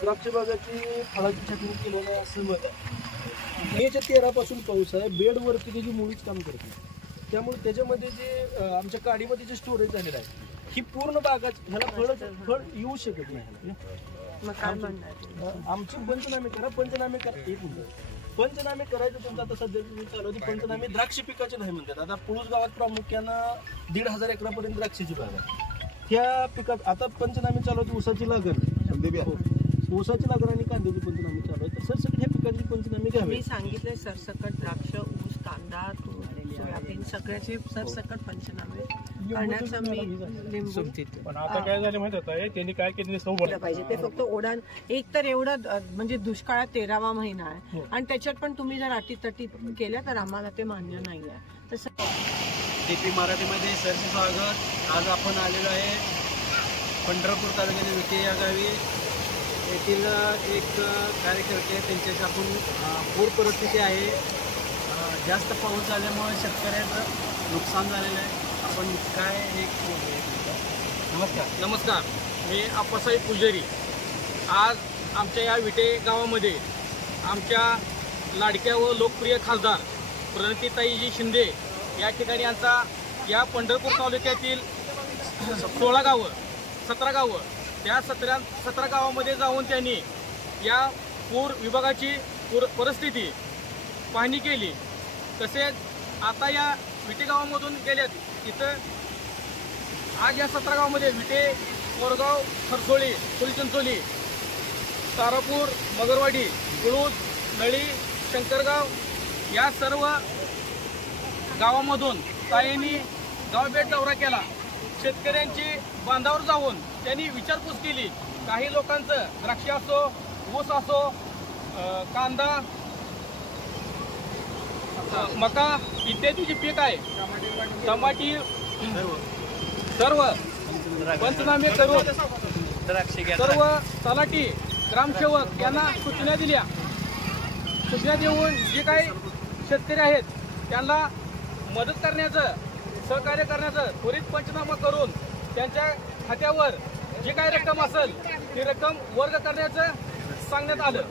द्राक्ष बागाची फळाची छाटणी केलेलं आहे असं मत आहे. मेच्या 13 पासून पाऊस आहे. बेडवरती त्याची मुळीच काम करते, त्यामुळे त्याच्यामध्ये जे आमच्या काडीमध्ये जे स्टोरेज झालेलं आहे ही पूर्ण बागाच ह्याला फळ येऊ शकत नाही. आमची पंचनामे करा. एक मिनिट, पंचनामे करायचं तुमचं आता सध्या चालू होती. पंचनामे द्राक्ष पिकाचे नाही म्हणतात. आता पुळूस गावात प्रामुख्यानं 1,500 एकरापर्यंत द्राक्षाची बाग आहे. त्या पिकात आता पंचनामे चालू होते. ऊसाची लागण, ऊसाची लागण आणि कांद्याची पंचनामे चालू आहे. तर सरसकट ह्या पिकाची पंचनामे घ्यावी. मी सांगितलंय सरसकट द्राक्ष, ऊस, कांदा, सोयाबीन सगळ्याचे सरसकट पंचनामे करण्याचं मी. पण आता काय झालं माहित आहे, त्यांनी काय केलं पाहिजे ते फक्त ओढान. एक तर एवढं म्हणजे दुष्काळात 13वा महिना आहे आणि त्याच्यात पण तुम्ही जर अटीतटी केल्या तर आम्हाला ते मान्य नाही आहे. तसं DP मराठीमध्ये सरसे स्वागत. आज आपण आलेलो आहे पंढरपूर तालुक्यातील विटे या गावी. येथील एक कार्यकर्ते त्यांच्याशी आपण पूर परिस्थिती आहे. जास्त पाऊस झाल्यामुळे शेतकऱ्याचं नुकसान झालेलं आहे. आपण काय नमस्कार, मी आप्पासाहेब पुजारी. आज आमच्या या विटे गावामध्ये आमच्या लाडक्या व लोकप्रिय खासदार प्रणितीताईजी शिंदे या ठिकाणी यांचा या पंढरपूर तालुक्यातील 16 गावं 17 गावं त्या 17 गावामध्ये जाऊन त्यांनी या पूर विभागाची परिस्थिती पाहणी केली. तसेच आता या विटे गावामधून गेल्यात इथं आज या 17 गावामध्ये विटे, कोरगाव, खरसोळी, फुलचिंचोली, तारापूर, मगरवाडी, कुळूस, नळी, शंकरगाव या सर्व गावामधून ताईंनी गावभेट दौरा केला. शेतकऱ्यांची बांधावर जाऊन त्यांनी विचारपूस केली. काही लोकांचं द्राक्ष असो, ऊस असो, कांदा, मका इत्यादी जी पीक आहे, टमाटी, सर्व पंचनामे करून सर्व तलाठी, ग्रामसेवक यांना सूचना दिल्या. सूचना देऊन जे काही शेतकरी आहेत त्यांना मदत करण्याचं, सहकार्य करण्याचं त्वरित पंचनामा करून त्यांच्या खात्यावर जी काही रक्कम असेल ती रक्कम वर्ग करण्याचं सांगण्यात आलं.